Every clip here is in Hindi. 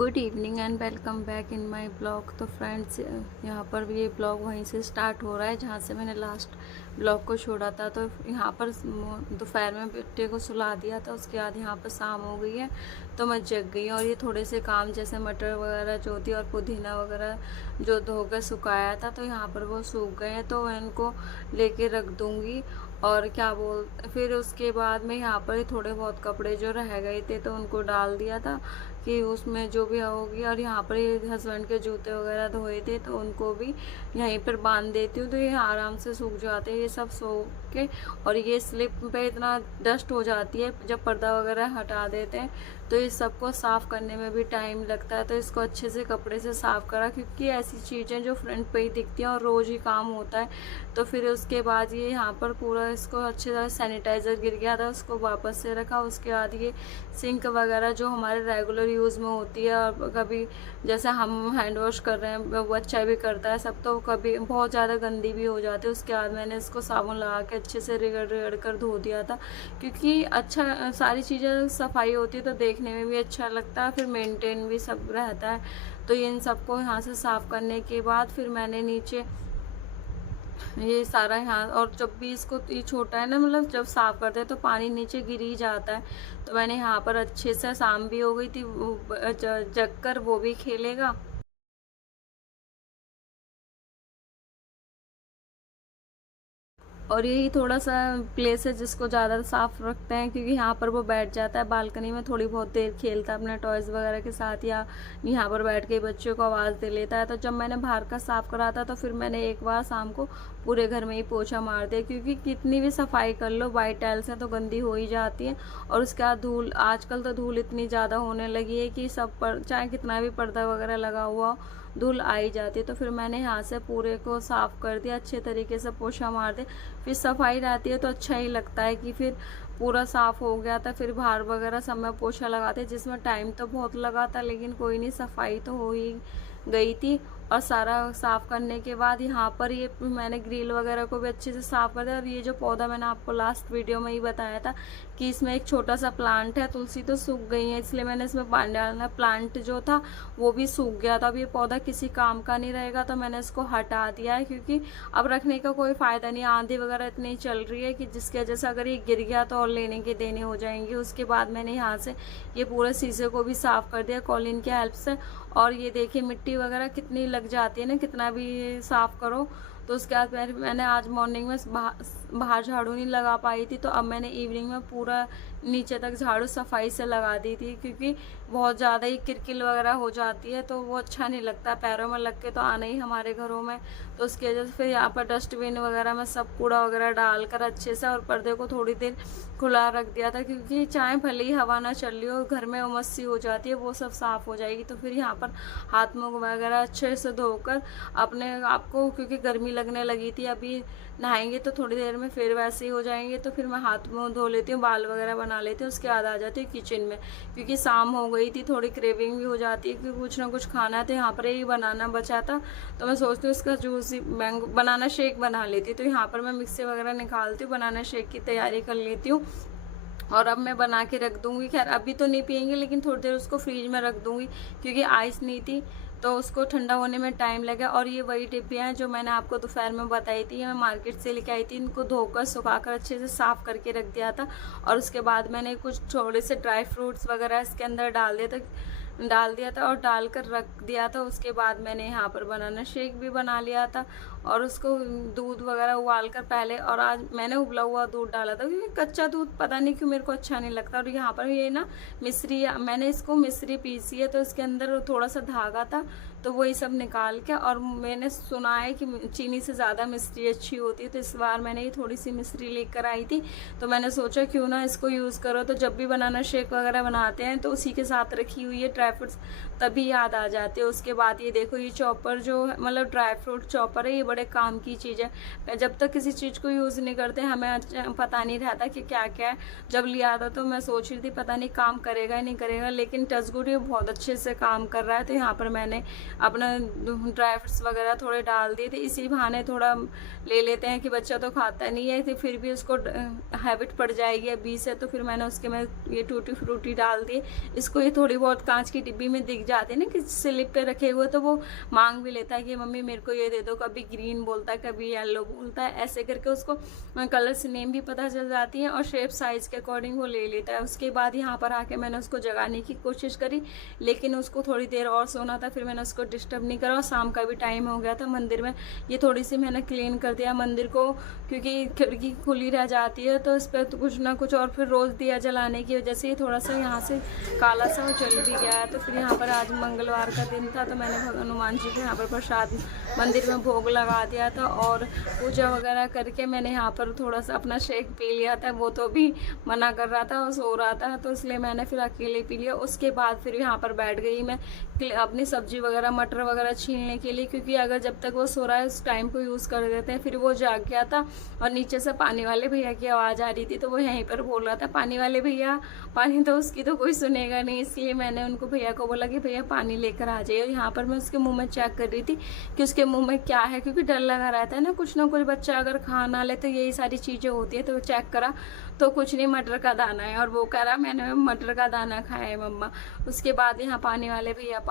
Good evening and welcome back in my blog. तो फ्रेंड्स, यहाँ पर भी ये ब्लॉग वहीं से स्टार्ट हो रहा है जहाँ से मैंने लास्ट ब्लॉग को छोड़ा था। तो यहाँ पर दोपहर में बेटे को सुला दिया था, उसके बाद यहाँ पर शाम हो गई है तो मैं जग गई। और ये थोड़े से काम जैसे मटर वगैरह जो थी और पुदीना वगैरह जो धोकर सुखाया था तो यहाँ पर वो सूख गए हैं, तो मैं इनको लेके रख दूँगी। और क्या बोल फिर उसके बाद में यहाँ पर थोड़े बहुत कपड़े जो रह गए थे तो उनको डाल दिया था कि उसमें जो भी होगी। और यहाँ पर ये हस्बैंड के जूते वगैरह धोए थे तो उनको भी यहीं पर बांध देती हूँ, तो ये आराम से सूख जाते हैं ये सब सो के। और ये स्लिप पे इतना डस्ट हो जाती है जब पर्दा वगैरह हटा देते हैं तो ये सबको साफ़ करने में भी टाइम लगता है। तो इसको अच्छे से कपड़े से साफ़ करा, क्योंकि ऐसी चीज़ें जो फ्रंट पे ही दिखती हैं और रोज़ ही काम होता है। तो फिर उसके बाद ये यहाँ पर पूरा इसको अच्छे से सैनिटाइज़र गिर गया था, उसको वापस से रखा। उसके बाद ये सिंक वगैरह जो हमारे रेगुलर यूज़ में होती है और कभी जैसे हम हैंड वॉश कर रहे हैं, बच्चा भी करता है सब, तो कभी बहुत ज़्यादा गंदी भी हो जाती है। उसके बाद मैंने इसको साबुन लगा के अच्छे से रगड़ कर धो दिया था, क्योंकि अच्छा सारी चीज़ें सफाई होती है तो देखने में भी अच्छा लगता है, फिर मेंटेन भी सब रहता है। तो इन सबको यहाँ से साफ़ करने के बाद फिर मैंने नीचे ये सारा यहाँ, और जब भी इसको ये छोटा है ना, मतलब जब साफ़ करते हैं तो पानी नीचे गिर ही जाता है। तो मैंने यहाँ पर अच्छे से, शाम भी हो गई थी, जग कर वो भी खेलेगा। और यही थोड़ा सा प्लेस है जिसको ज़्यादा साफ रखते हैं, क्योंकि यहाँ पर वो बैठ जाता है बालकनी में, थोड़ी बहुत देर खेलता है अपने टॉयज़ वगैरह के साथ, या यहाँ पर बैठ के बच्चों को आवाज़ दे लेता है। तो जब मैंने बाहर का साफ़ करा था तो फिर मैंने एक बार शाम को पूरे घर में ही पोछा मार दिया, क्योंकि कितनी भी सफाई कर लो वाइट टाइल्स हैं तो गंदी हो ही जाती है। और उसके बाद धूल, आजकल तो धूल इतनी ज़्यादा होने लगी है कि सब पर चाहे कितना भी पर्दा वगैरह लगा हुआ धूल आई जाती है। तो फिर मैंने यहाँ से पूरे को साफ़ कर दिया, अच्छे तरीके से पोछा मार दिया। फिर सफाई रहती है तो अच्छा ही लगता है कि फिर पूरा साफ़ हो गया था। फिर बाहर वगैरह सब में पोछा लगाते, जिसमें टाइम तो बहुत लगा था, लेकिन कोई नहीं, सफाई तो हो ही गई थी। और सारा साफ़ करने के बाद यहाँ पर ये मैंने ग्रिल वगैरह को भी अच्छे से साफ़ कर दिया। और ये जो पौधा मैंने आपको लास्ट वीडियो में ही बताया था कि इसमें एक छोटा सा प्लांट है, तुलसी तो सूख गई है इसलिए मैंने इसमें पानी डालना, प्लांट जो था वो भी सूख गया था। अब ये पौधा किसी काम का नहीं रहेगा तो मैंने इसको हटा दिया है, क्योंकि अब रखने का कोई फ़ायदा नहीं। आंधी वगैरह इतनी चल रही है कि जिसकी वजह से अगर ये गिर गया तो और लेने के देने हो जाएंगे। उसके बाद मैंने यहाँ से ये पूरे शीशे को भी साफ़ कर दिया कॉलिन की हेल्प से। और ये देखिए मिट्टी वगैरह कितनी लग जाती है ना, कितना भी साफ़ करो। तो उसके बाद मैंने आज मॉर्निंग में बाहर झाड़ू नहीं लगा पाई थी, तो अब मैंने इवनिंग में पूरा नीचे तक झाड़ू सफाई से लगा दी थी, क्योंकि बहुत ज़्यादा ही किरकिल वगैरह हो जाती है तो वो अच्छा नहीं लगता, पैरों में लग के तो आना ही हमारे घरों में। तो उसकी वजह से फिर यहाँ पर डस्टबिन वगैरह में सब कूड़ा वगैरह डालकर अच्छे से, और पर्दे को थोड़ी देर खुला रख दिया था, क्योंकि चाहे भले ही हवा ना चल रही हो, घर में उमस सी हो जाती है, वो सब साफ़ हो जाएगी। तो फिर यहाँ पर हाथ मुँह वगैरह अच्छे से धोकर अपने आपको, क्योंकि गर्मी लगने लगी थी, अभी नहाएंगे तो थोड़ी देर में फिर वैसे ही हो जाएंगे, तो फिर मैं हाथ मुँह धो लेती हूँ, बाल वगैरह बना लेती हूँ, उसके बाद आ जाती हूँ किचन में, क्योंकि शाम हो गई थी, थोड़ी क्रेविंग भी हो जाती है कि कुछ ना कुछ खाना है। तो यहाँ पर ही बनाना बचा था तो मैं सोचती हूँ इसका जूस मैंगो बनाना शेक बना लेती हूँ। तो यहाँ पर मैं मिक्सी वगैरह निकालती हूँ, बनाना शेक की तैयारी कर लेती हूँ। और अब मैं बना के रख दूँगी, खैर अभी तो नहीं पियेंगे लेकिन थोड़ी देर उसको फ्रीज में रख दूँगी, क्योंकि आइस नहीं थी तो उसको ठंडा होने में टाइम लगा। और ये वही डिब्बियाँ हैं जो मैंने आपको दोपहर में बताई थी, मैं मार्केट से लेके आई थी। इनको धोकर सुखाकर अच्छे से साफ़ करके रख दिया था। और उसके बाद मैंने कुछ थोड़े से ड्राई फ्रूट्स वगैरह इसके अंदर डाल दिया था और डालकर रख दिया था। उसके बाद मैंने यहाँ पर बनाना शेक भी बना लिया था, और उसको दूध वगैरह उबाल कर पहले, और आज मैंने उबला हुआ दूध डाला था, क्योंकि कच्चा दूध पता नहीं क्यों मेरे को अच्छा नहीं लगता। और यहाँ पर ये ना मिश्री, मैंने इसको मिश्री पीसी है तो इसके अंदर थोड़ा सा धागा था तो वही सब निकाल के, और मैंने सुना है कि चीनी से ज़्यादा मिश्री अच्छी होती है, तो इस बार मैंने ये थोड़ी सी मिश्री लेकर आई थी। तो मैंने सोचा क्यों ना इसको यूज़ करो, तो जब भी बनाना शेक वगैरह बनाते हैं तो उसी के साथ रखी हुई है ड्राई फ्रूट्स, तभी याद आ जाते हैं। उसके बाद ये देखो, ये चॉपर जो मतलब ड्राई फ्रूट चॉपर है, ये बड़े काम की चीज़ है। जब तक किसी चीज़ को यूज़ नहीं करते हमें पता नहीं रहता कि क्या क्या है। जब लिया था तो मैं सोच रही थी पता नहीं काम करेगा या नहीं करेगा, लेकिन टच गुड ये बहुत अच्छे से काम कर रहा है। तो यहाँ पर मैंने अपना ड्राई फ्रूट्स वगैरह थोड़े डाल दिए थे। इसी बहाने थोड़ा ले लेते हैं कि बच्चा तो खाता नहीं है, तो फिर भी उसको हैबिट पड़ जाएगी अभी से। तो फिर मैंने उसके में ये टूटी फ्रूटी डाल दिए। इसको ये थोड़ी बहुत कांच की डिब्बी में दिख जाती है ना कि स्लिप पे रखे हुए, तो वो मांग भी लेता है कि मम्मी मेरे को ये दे दो। कभी ग्रीन बोलता है, कभी येलो बोलता है, ऐसे करके उसको कलर से नेम भी पता चल जाती है और शेप साइज के अकॉर्डिंग वो ले लेता है। उसके बाद यहाँ पर आके मैंने उसको जगाने की कोशिश करी, लेकिन उसको थोड़ी देर और सोना था, फिर मैंने उसको डिस्टर्ब नहीं करा। और शाम का भी टाइम हो गया था। मंदिर में ये थोड़ी सी मैंने क्लीन कर दिया मंदिर को, क्योंकि खिड़की खुली रह जाती है तो इस पर तो कुछ ना कुछ। और फिर रोज़ दिया जलाने की वजह से ये थोड़ा सा यहाँ से काला सा वो जल भी गया है। तो फिर यहाँ पर आज मंगलवार का दिन था, तो मैंने हनुमान जी को यहाँ पर प्रसाद मंदिर में भोग लगा दिया था और पूजा वगैरह करके मैंने यहाँ पर थोड़ा सा अपना शेक पी लिया था। वो तो भी मना कर रहा था और सो रहा था, तो इसलिए मैंने फिर अकेले पी लिया। उसके बाद फिर यहाँ पर बैठ गई मैं अपनी सब्जी वगैरह मटर वगैरह छीलने के लिए, क्योंकि अगर जब तक वो सो रहा है उस टाइम को यूज़ कर देते हैं। फिर वो जाग गया था और नीचे से पानी वाले भैया की आवाज़ आ रही थी, तो वो यहीं पर बोल रहा था पानी वाले भैया, पानी तो उसकी तो कोई सुनेगा नहीं। इसलिए मैंने उनको भैया को बोला कि भैया पानी लेकर आ जाइए। और यहाँ पर मैं उसके मुँह में चेक कर रही थी कि उसके मुँह में क्या है, क्योंकि डर लगा रहता है ना कुछ बच्चा अगर खा ना ले तो यही सारी चीज़ें होती है। तो चेक करा तो कुछ नहीं, मटर का दाना है। और वो कह रहा मैंने मटर का दाना खाया है मम्मा। उसके बाद यहाँ पानी वाले भैया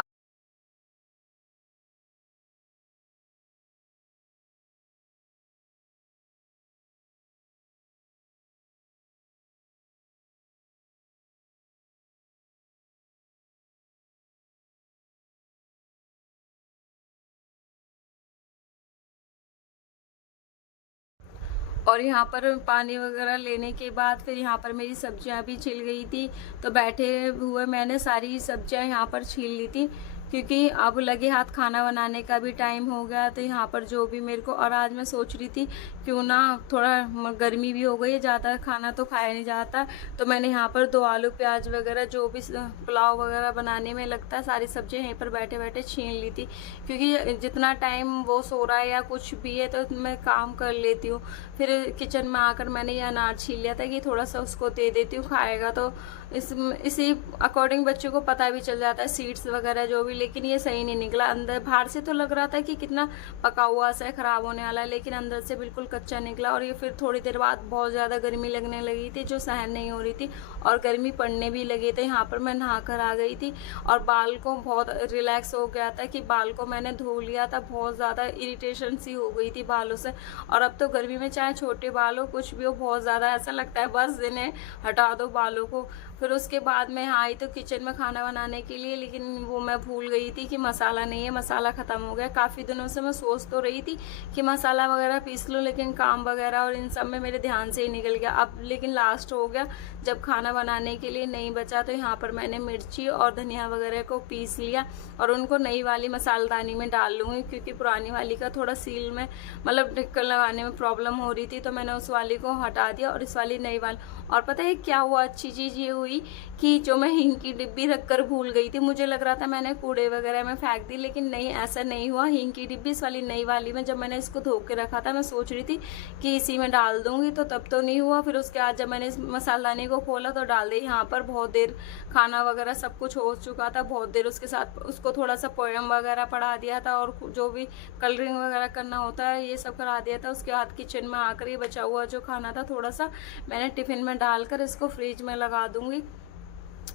और यहाँ पर पानी वगैरह लेने के बाद फिर यहाँ पर मेरी सब्जियाँ भी छिल गई थी। तो बैठे हुए मैंने सारी सब्जियाँ यहाँ पर छील ली थी, क्योंकि अब लगे हाथ खाना बनाने का भी टाइम हो गया। तो यहाँ पर जो भी मेरे को, और आज मैं सोच रही थी क्यों ना, थोड़ा गर्मी भी हो गई है, ज़्यादा खाना तो खाया नहीं जाता। तो मैंने यहाँ पर 2 आलू प्याज वगैरह जो भी पुलाव वगैरह बनाने में लगता है सारी सब्जियाँ यहीं पर बैठे बैठे छीन ली थी, क्योंकि जितना टाइम वो सो रहा है या कुछ भी है तो मैं काम कर लेती हूँ। फिर किचन में आकर मैंने ये अनार छील लिया था कि थोड़ा सा उसको दे देती हूँ, खाएगा तो इसी अकॉर्डिंग बच्चों को पता भी चल जाता है सीड्स वगैरह जो भी। लेकिन ये सही नहीं निकला, अंदर बाहर से तो लग रहा था कि कितना पका हुआ सा है, खराब होने वाला है, लेकिन अंदर से बिल्कुल कच्चा निकला। और ये फिर थोड़ी देर बाद बहुत ज़्यादा गर्मी लगने लगी थी, जो सहन नहीं हो रही थी, और गर्मी पड़ने भी लगी थी। यहाँ पर मैं नहा कर आ गई थी और बाल को बहुत रिलैक्स हो गया था कि बाल को मैंने धो लिया था। बहुत ज़्यादा इरिटेशन सी हो गई थी बालों से। और अब तो गर्मी में चाहे छोटे बाल हो कुछ भी हो, बहुत ज़्यादा ऐसा लगता है बस इन्हें हटा दो बालों को। फिर उसके बाद मैं यहाँ आई तो किचन में खाना बनाने के लिए, लेकिन वो मैं भूल गई थी कि मसाला नहीं है, मसाला ख़त्म हो गया। काफ़ी दिनों से मैं सोच तो रही थी कि मसाला वगैरह पीस लूँ, लेकिन काम वगैरह और इन सब में मेरे ध्यान से ही निकल गया। अब लेकिन लास्ट हो गया, जब खाना बनाने के लिए नहीं बचा तो यहाँ पर मैंने मिर्ची और धनिया वगैरह को पीस लिया और उनको नई वाली मसालदानी में डाल लूँगी, क्योंकि पुरानी वाली का थोड़ा सील में मतलब ढक्कन लगाने में प्रॉब्लम हो रही थी। तो मैंने उस वाली को हटा दिया और इस वाली नई वाली। और पता है क्या हुआ, अच्छी चीज़ ये हुई कि जो मैं हींग की डिब्बी रखकर भूल गई थी, मुझे लग रहा था मैंने कूड़े वगैरह में फेंक दी, लेकिन नहीं, ऐसा नहीं हुआ। हींग की डिब्बी इस वाली नई वाली में जब मैंने इसको धो के रखा था, मैं सोच रही थी कि इसी में डाल दूंगी, तो तब तो नहीं हुआ। फिर उसके बाद जब मैंने इस मसालदानी को खोला तो डाल दी। यहाँ पर बहुत देर खाना वगैरह सब कुछ हो चुका था, बहुत देर उसके साथ उसको थोड़ा सा पोएम वगैरह पढ़ा दिया था और जो भी कलरिंग वगैरह करना होता है ये सब करा दिया था। उसके बाद किचन में आकर ये बचा हुआ जो खाना था थोड़ा सा मैंने टिफ़िन में डालकर इसको फ्रिज में लगा दूंगी,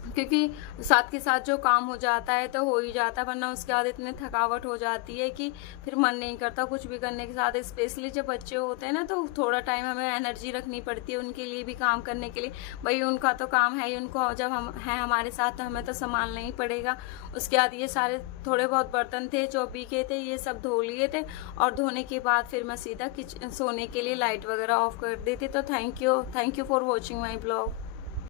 क्योंकि साथ के साथ जो काम हो जाता है तो हो ही जाता है, वरना उसके बाद इतनी थकावट हो जाती है कि फिर मन नहीं करता कुछ भी करने के साथ। स्पेशली जब बच्चे होते हैं ना, तो थोड़ा टाइम हमें एनर्जी रखनी पड़ती है उनके लिए भी, काम करने के लिए। भाई उनका तो काम है ही, उनको जब हम हैं हमारे साथ तो हमें तो संभालना ही पड़ेगा। उसके बाद ये सारे थोड़े बहुत बर्तन थे जो के थे, ये सब धो लिए थे और धोने के बाद फिर मैं सीधा किचन सोने के लिए लाइट वगैरह ऑफ कर दी थी। तो thank you for watching my blog.